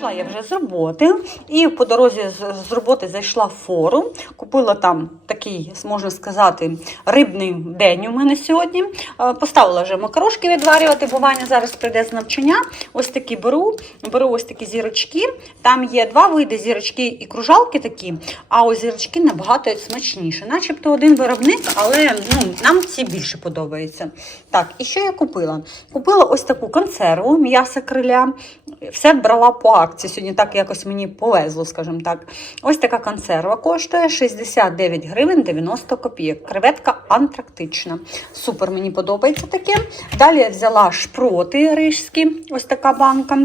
Прийшла я вже з роботи, і по дорозі з, роботи зайшла в форум. Купила там такий, можна сказати, рибний день у мене сьогодні. Е, Поставила вже макарошки відварювати, бо Ваня зараз прийде з навчання. Ось такі беру. Беру ось такі зірочки. Там є два види зірочки і кружалки такі, а ось зірочки набагато смачніші. Начебто один виробник, але ну, нам ці більше подобаються. Так, і що я купила? Купила ось таку консерву м'яса криля. Все брала по акції. Сьогодні так якось мені повезло, скажімо так. Ось така консерва коштує 69 гривень 90 копійок. Креветка антрактична. Супер, мені подобається таке. Далі я взяла шпроти рижські, ось така банка.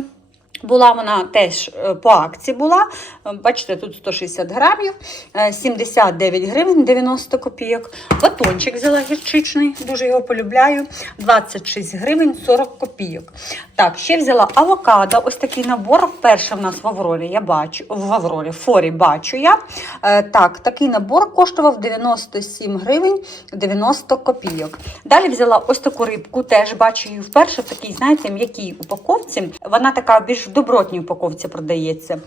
Була вона теж е, по акції була. Е, Бачите, тут 160 грамів, е, 79 гривень 90 копійок. Батончик взяла гірчичний, дуже його полюбляю. 26 гривень 40 копійок. Так, ще взяла авокадо. Ось такий набор. Вперше в нас в Аврорі я бачу, в Аврорі, в Форі бачу я. Е, Так, такий набор коштував 97 гривень 90 копійок. Далі взяла ось таку рибку, теж бачу її вперше в такій, знаєте, м'якій упаковці. Вона така більш добротній упаковці продається.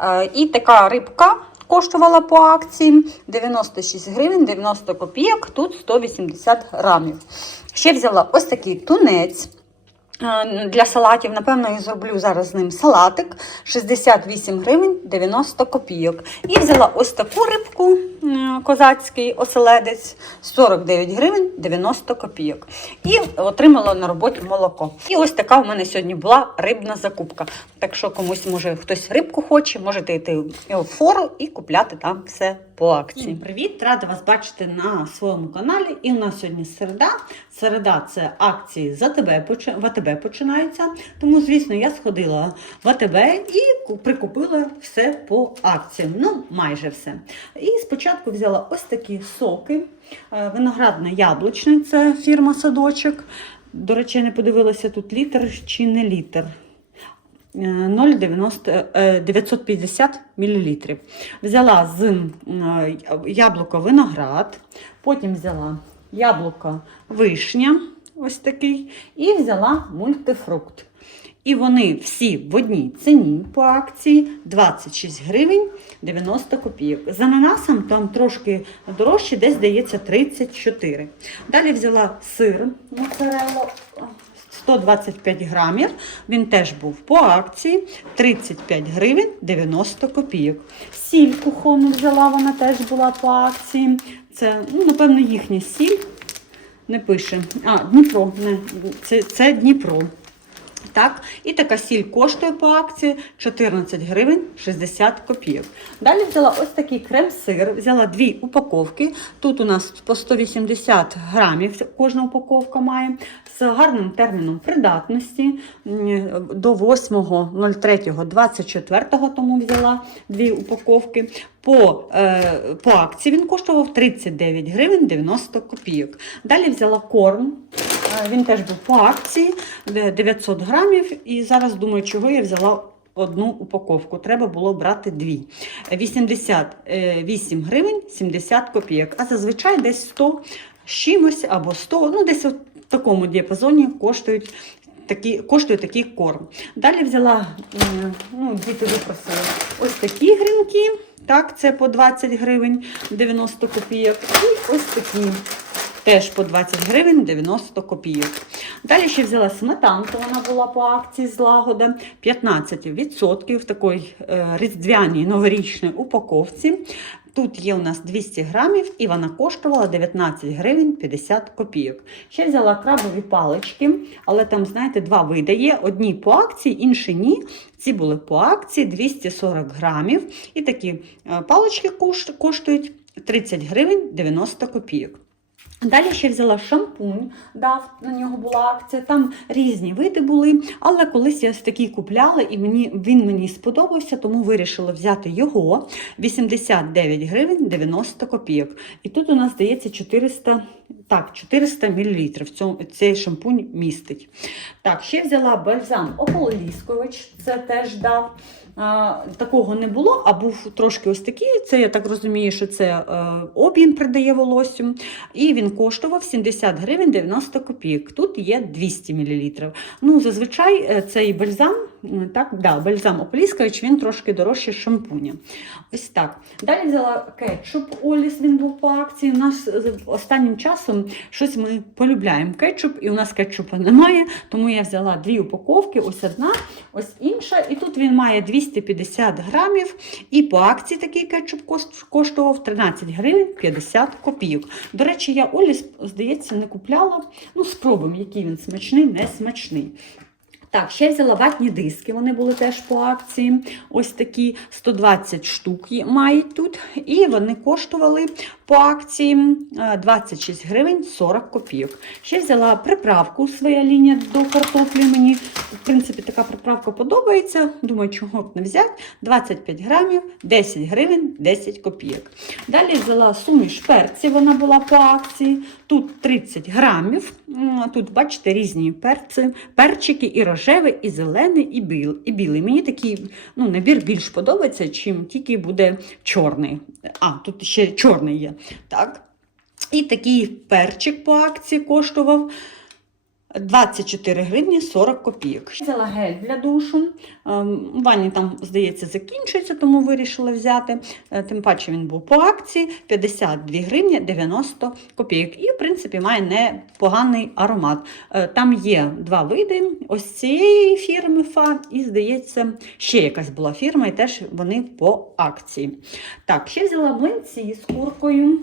Е, І така рибка. Коштувала по акції 96 гривень 90 копійок, тут 180 грамів. Ще взяла ось такий тунець е, для салатів. Напевно, я зроблю зараз з ним салатик 68 гривень 90 копійок. І взяла ось таку рибку, козацький оселедець 49 гривень 90 копійок. І отримала на роботі молоко. І ось така у мене сьогодні була рибна закупка. Так що комусь, може, хтось рибку хоче, можете йти в фору і купляти там все по акції. Привіт, рада вас бачити на своєму каналі. І у нас сьогодні середа. Середа це акції за тебе в АТБ починаються. Тому, звісно, я сходила в АТБ і прикупила все по акціям. Ну, майже все. І спочатку взяла ось такі соки. Е, Виноградно-яблучний, це фірма садочок. До речі, не подивилася тут літр чи не літр. Е, 0,90, е, 950 мл. Взяла з е, яблуко виноград, потім взяла яблуко вишня, ось такий, і взяла мультифрукт. І вони всі в одній ціні по акції 26 гривень 90 копійок. З ананасом там трошки дорожче, десь здається 34. Далі взяла сир моцарелла 125 грамів. Він теж був по акції 35 гривень 90 копійок. Сіль кухонну взяла, вона теж була по акції. Це, ну, напевно, їхня сіль. Не пише. А, Дніпро. Не, це, це Дніпро. Так, і така сіль коштує по акції 14 гривень 60 копійок. Далі взяла ось такий крем-сир, взяла дві упаковки. Тут у нас по 180 грамів кожна упаковка має з гарним терміном придатності до 8.03.24, тому взяла дві упаковки. По, е, по акції він коштував 39 гривень 90 копійок. Далі взяла корм. Він теж був по акції 900 грамів. І зараз думаю, чого я взяла одну упаковку. Треба було брати дві. 88 гривень 70 копійок. А зазвичай десь 100 з чимось або 100, ну десь в такому діапазоні коштують. Такі, коштує такий корм. Далі взяла, ну, діти випросили ось такі грінки. Так, це по 20 гривень 90 копійок. І ось такі теж по 20 гривень 90 копійок. Далі ще взяла сметанку, вона була по акції злагода 15% в такій е, різдвяній новорічній упаковці. Тут є у нас 200 грамів і вона коштувала 19 гривень 50 копійок. Ще взяла крабові палички, але там, знаєте, два види є. Одні по акції, інші ні. Ці були по акції 240 грамів. І такі е, палички коштують 30 гривень 90 копійок. Далі ще взяла шампунь, дав на нього була акція. Там різні види були, але колись я такий купляла і мені, він мені сподобався, тому вирішила взяти його 89 гривень 90 копійок. І тут у нас здається 400, так, 400 мл цей шампунь містить. Так, ще взяла бальзам Ополіскович, це теж дав. А, такого не було, а був трошки ось такий. Це я так розумію, що це е, об'єм придає волоссю. І він коштував 70 гривень 90 копійок. Тут є 200 мл. Ну, зазвичай е, цей бальзам так, да, бальзам ополіскувач, він трошки дорожчий шампуня. Ось так. Далі взяла кетчуп Оліс, він був по акції. У нас е, останнім часом щось ми полюбляємо кетчуп, і у нас кетчупа немає, тому я взяла дві упаковки, ось одна, ось інша. І тут він має 250 грамів. І по акції такий кетчуп коштував 13 гривень 50 копійок. До речі, я Оліс, здається, не купляла. Ну, спробуємо, який він смачний, не смачний. Так, ще взяла ватні диски, вони були теж по акції. Ось такі 120 штук мають тут. І вони коштували по акції е, 26 гривень 40 копійок. Ще взяла приправку своя лінія до картоплі. Мені, в принципі, така приправка подобається. Думаю, чого б не взяти. 25 грамів, 10 гривень 10 копійок. Далі взяла суміш перців, вона була по акції. Тут 30 грамів. Тут, бачите, різні перці, перчики, і рожевий, і зелений, і, біл, і білий. Мені такий ну, набір більш подобається, чим тільки буде чорний. А, тут ще чорний є. Так. І такий перчик по акції коштував 24 гривні 40 копійок. Взяла гель для душу. Ем, У ванні там, здається, закінчується, тому вирішила взяти. Е, Тим паче він був по акції 52 гривні 90 копійок. І, в принципі, має непоганий аромат. Е, Там є два види: ось цієї фірми Фа, і, здається, ще якась була фірма, і теж вони по акції. Так, ще взяла млинці з куркою.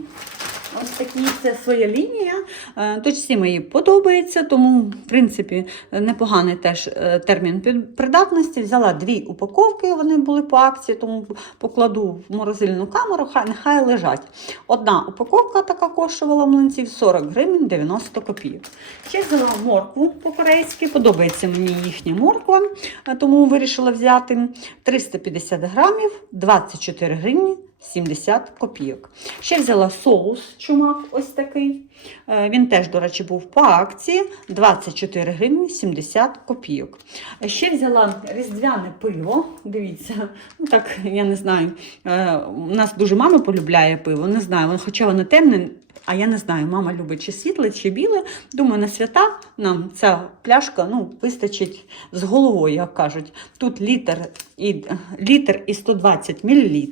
Ось такі це своя лінія. Е, Точці мої подобається, тому, в принципі, непоганий теж е, термін придатності. Взяла дві упаковки, вони були по акції, тому покладу в морозильну камеру, хай нехай лежать. Одна упаковка така коштувала млинців 40 гривень 90 копійок. Ще взяла моркву по-корейськи, подобається мені їхня морква, е, тому вирішила взяти 350 грамів, 24 гривні 70 копійок. Ще взяла соус чумак, ось такий. Е, Він теж, до речі, був по акції 24 гривні 70 копійок. Е, Ще взяла різдвяне пиво. Дивіться, ну так я не знаю. е, У нас дуже мама полюбляє пиво, не знаю, хоча воно темне. А я не знаю, мама любить чи світле, чи біле. Думаю, на свята нам ця пляшка ну, вистачить з головою, як кажуть. Тут літр і, літр і 120 мл.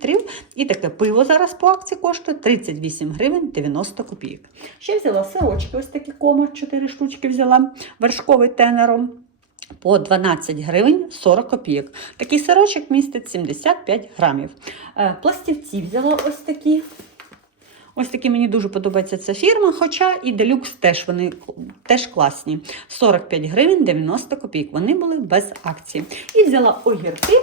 І таке пиво зараз по акції коштує 38 гривень 90 копійок. Ще взяла сирочки, ось такі кома, 4 штучки взяла, вершковий тенером. По 12 гривень 40 копійок. Такий сирочок містить 75 грамів. Е, Пластівці взяла ось такі. Ось такі мені дуже подобається ця фірма, хоча і делюкс теж вони теж класні. 45 гривень 90 копійок. Вони були без акції. І взяла огірки.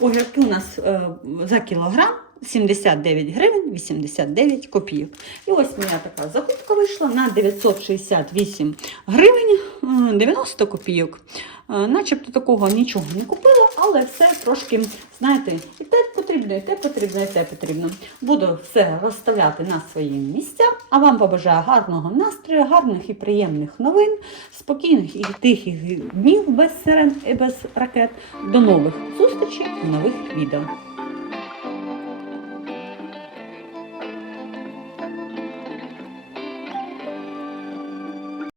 Огірки у нас е, за кілограм 79 гривень 89 копійок. І ось моя така закупка вийшла на 968 гривень 90 копійок. Е, Начебто такого нічого не купила, але все трошки, знаєте, і те потрібно, і те потрібно, і те потрібно. Буду все розставляти на свої місця. А вам побажаю гарного настрою, гарних і приємних новин, спокійних і тихих днів без сирен і без ракет. До нових зустрічей нових відео.